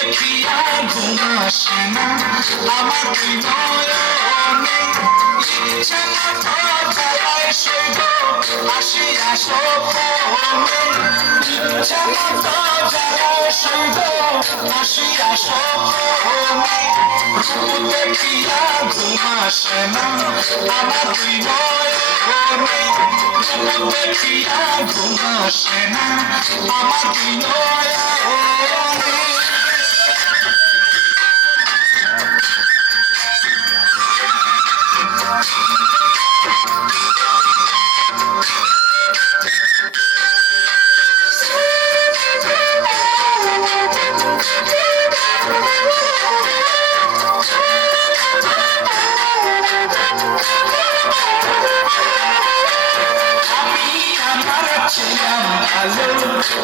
দেখিয়া ঘুম আসে না আমার দুই নয়নে ইচ্ছে মতো জ্বালায় সইব আসিয়া স্বপনে ইচ্ছে মতো জ্বালায় সইব আসিয়া স্বপনে রূপ দেখিয়া ঘুম আসে না আমার দুই নয়নে রূপ দেখিয়া ঘুম আসে না আমার দুই নয়নে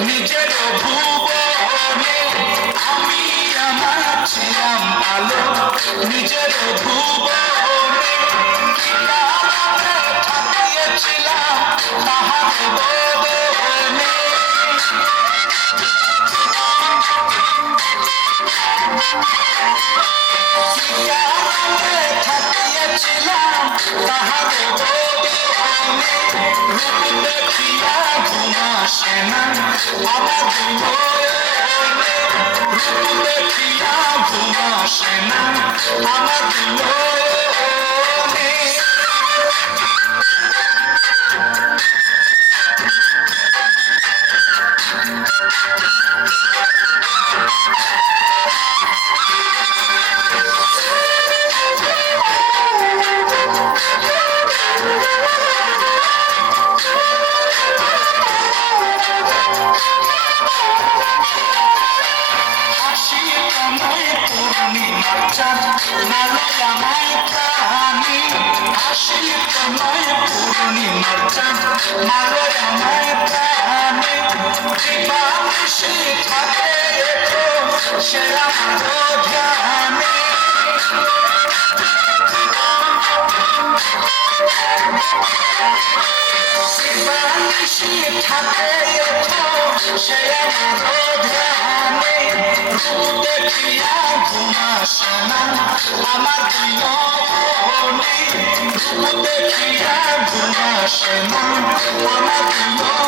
নিজের ভুবনে আমি আমার ছিলাম আলো নিজের ভুবনে থাকিয়েছিলাম তাহার বদনে থাকিয়েছিলাম তাহার বদনে রূপ দেখিয়া ঘুম আসে না আমার নয়নে রূপ দেখিয়া ঘুম আসে না আমার নয়নে পূর্ণিমার চাঁদ মালয় আমায় প্রাণে দিবানিশি থাকে এতো সে আমার ধ্যানে দিবানিশি থাকে এতো সে আমার ধ্যানে রূপ দেখিয়া ঘুম আসে না আমার দুই নয়নে রূপ দেখিয়া ঘুম আসে না আমার দুই নয়নে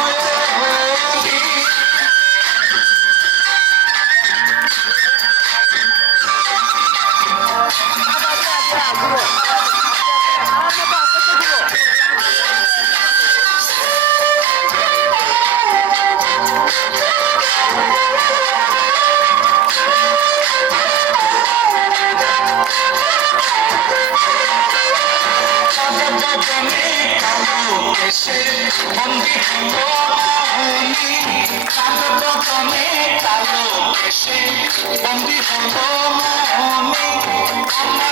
বন্দি হলি কান্দনে কালো এসে বন্দি হলি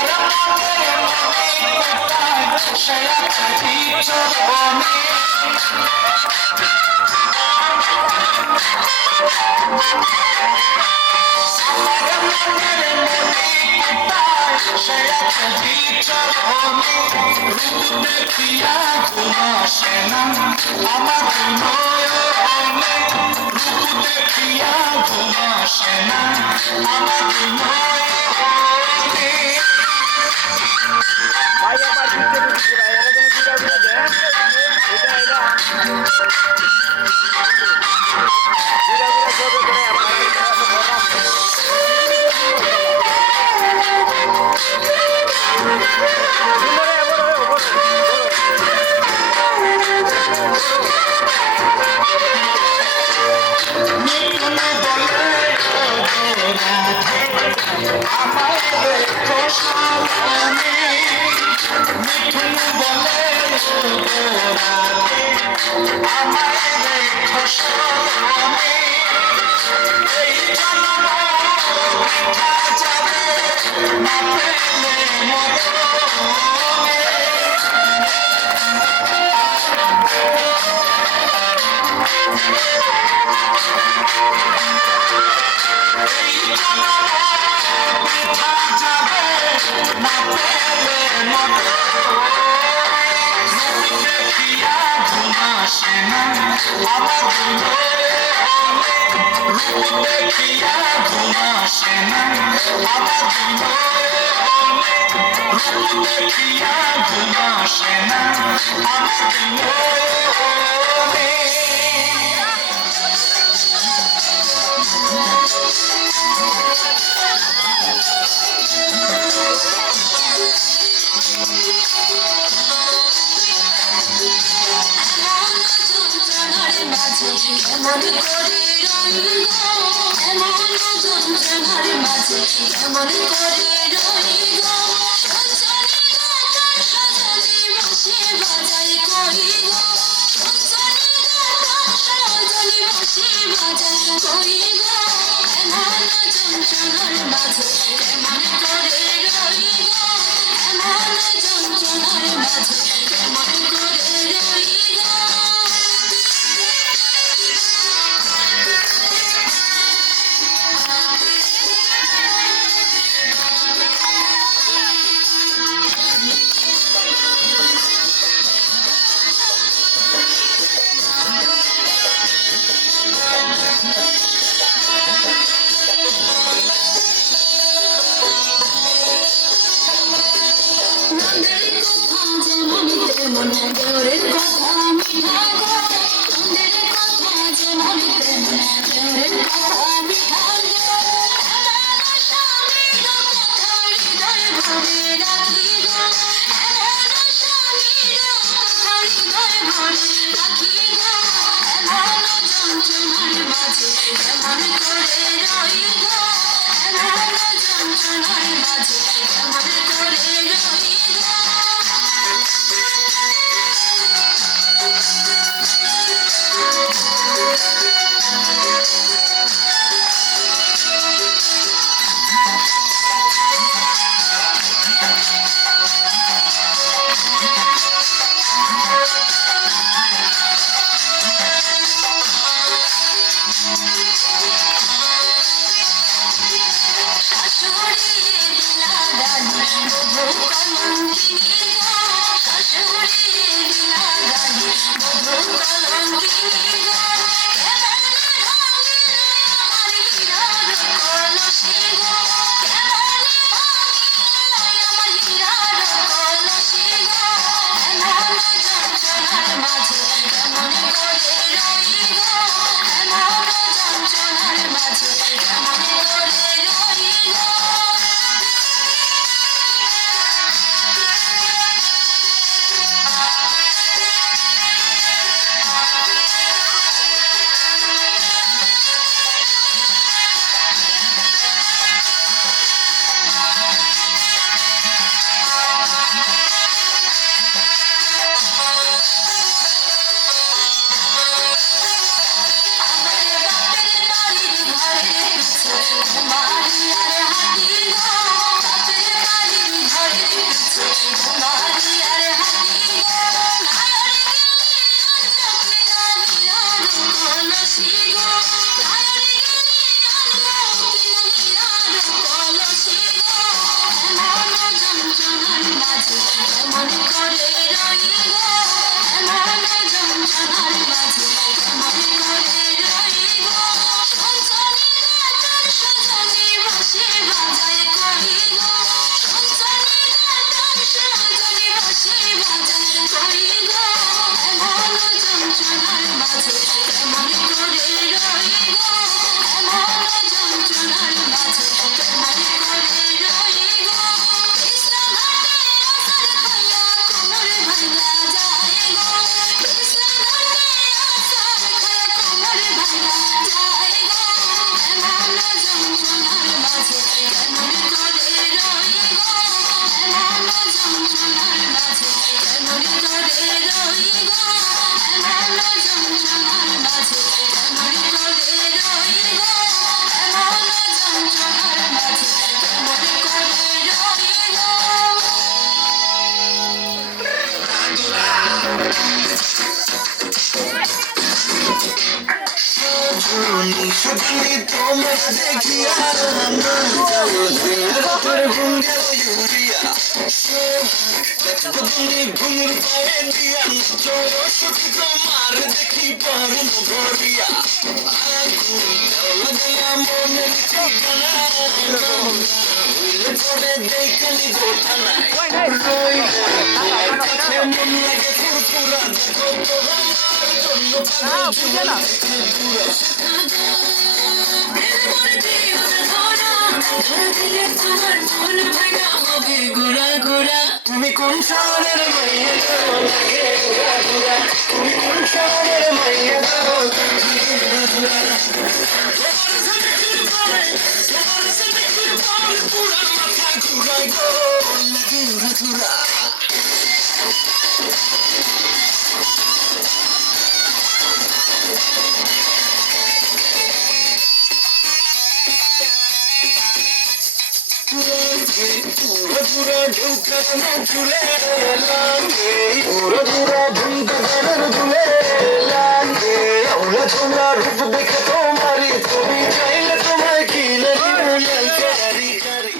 আমার মনের মনে কোথায় সে আছে চরণে আমার মনের মনে কোথায় সে আছে চরণে রূপ দেখিয়া ঘুম আসে না আমার নয়নে রূপ দেখিয়া ঘুম আসে না আমার নয়নে ভাই আমার দিতে দিতে ভাই এরা যেন পুরো পুরো দেন এটা এটা পুরো পুরো করে আমার আমার আসে না আমাদের নয়নে রূপ দেখিয়া ঘুম আসে না আমাদের নয়নে কেমন করে রইব এমন যন্ত্রণার মাঝে কেমন করে রইব সঞ্চারী গান সজনী বসে বাজাই করিব সঞ্চারী গান সজনী বসে বাজাই করিব এমন যন্ত্রণার মাঝে কেমন করে রইব এমন যন্ত্রণার মাঝে কেমন করে রইব নন্দের কথা যেমন তেমন দেওরের কথা মিঠা গো নন্দের কথা যেমন তেমন দেওরের কথা মিঠা গো এমন স্বামীর কথা হৃদয় ভরে রাখি গো এমন স্বামীর কথা হৃদয় ভরে রাখি গো এমন যন্ত্রণার মাঝে কেমন করে রই গো এমন যন্ত্রণার মাঝে কেমন করে রই শাশুড়ি লীলাগানি মধু কলঙ্কিনী গো শাশুড়ি লীলাগানি মধু কলঙ্কিনী গো কেমন ভাঙিলে আমার হীরার কলসি গো কেমন ভাঙিলে আমার হীরার কলসি গো এমন যন্ত্রণার মাঝে কেমন করে রই গো এমন যন্ত্রণার মাঝে কেমন করে রই গো আমার বাপের বাড়ির ঘরের পিছে তোমারি আর হাতি গো বাপের বাড়ির ঘরের পিছে তোমারি আর হাতি গো নায়ের গেলি আনলো কিনা হীরার কলসি গো নায়ের গেলি আনলো কিনা হীরার কলসি গো এমন যন্ত্রণার মাঝে কেমন করে রই গো এমন যন্ত্রণার মাঝে কেমন করে রই গো সঞ্চারী গান সজনী বসে বাজাই করিব সঞ্চারী গান সজনী বসে বাজাই করিব এমন যন্ত্রণার মাঝে কেমন করে রই গো এমন যন্ত্রণার মাঝে কেমন করে রই গো কৃষ্ণঘাটে আসার খাইয়া কোমর ভাঙা যায় গো কৃষ্ণঘাটে আসার খাইয়া কোমর ভাঙা যায় গো এমন যন্ত্রণার মাঝে কেমন করে রই গো এমন যন্ত্রণার মাঝে কেমন করে রই গো এমন যন্ত্রণার মাঝে কেমন করে রই গো এমন যন্ত্রণার মাঝে কেমন করে রই গো সুজনী তোমায় দেখিয়া আমার ঘুম গেল ইউরিয়া তুমি ঘুমের পায়ে দিয়া চলো সখী তোমার দেখি পারুম ভরিয়া আগুন লাগাইয়া মনের ঠিকানা হইলে পরে দেখালি গোঠানায় কই নাই কাছে মন লাগে ফুরফুরা দেখো তো আমার জন্য না বুঝে না তুমি কোন শহরের মাইয়া দাও লাগে ঘুরা ঘুরা তুমি কোন শহরের মাইয়া দাও পুরা মাথা ঘুরাই গো লাগে ঘুরা ঘুরা পুরা পুরা ঢুকানো ঝুলে লাগে পুরা পুরা ঢুকানোর ঝুলে লাগে ওলা তোমরা রূপ দেখে তোমারই ছবি চাইলে তোমায় কিনে নিলাম কারি কারি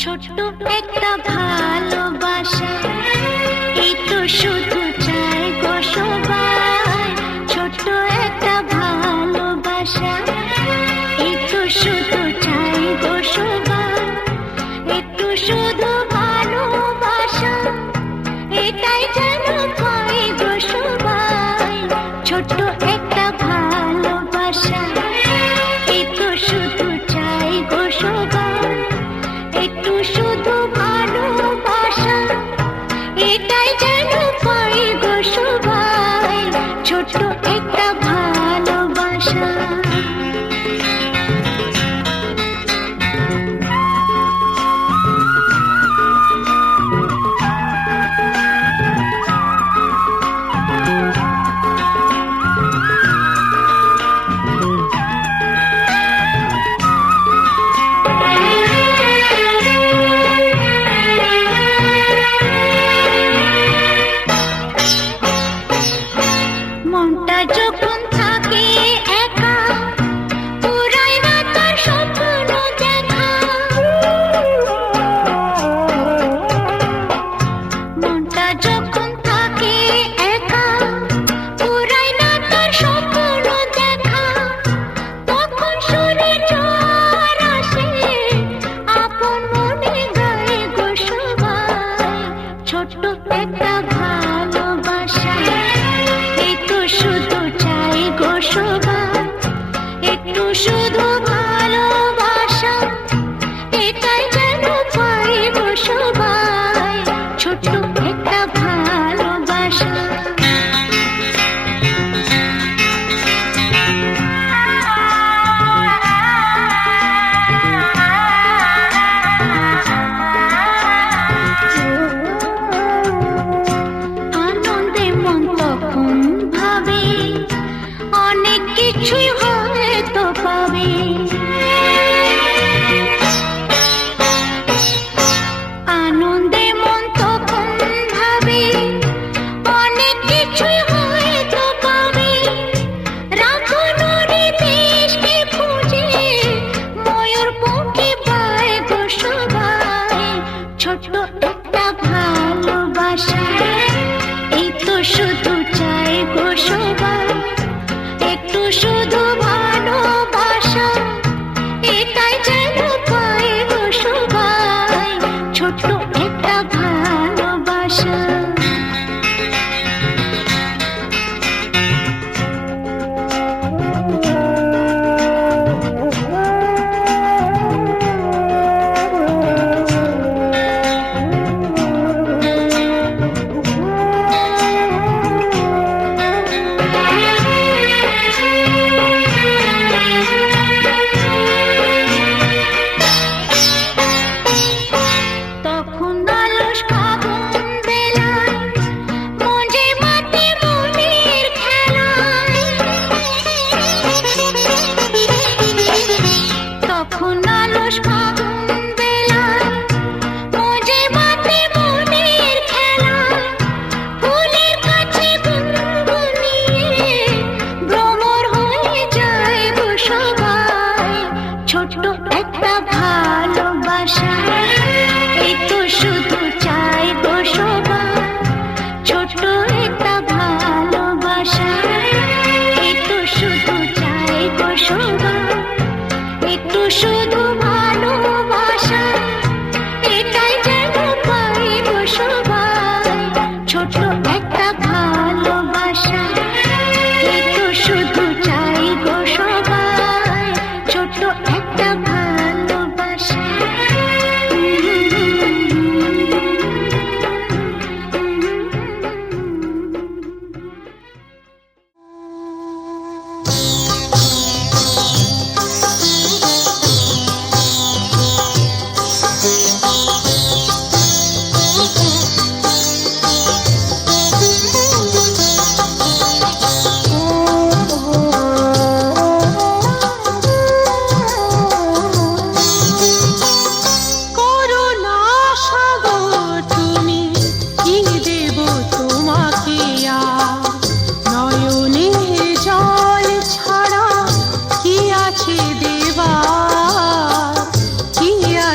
ছোট্ট একটা ভালোবাসা এই তো শুধু চাই গো সবাই ছোট্ট একটা ভালোবাসা এই তো শুধু চাই গো সবাই একটু শুধু ভালোবাসা এটাই যেন পাই গো সবাই ছোট্ট একটা ভালোবাসা এই তো শুধু চাই গো সবাই একটু শুধু ভালোবাসা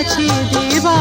আছে দেবা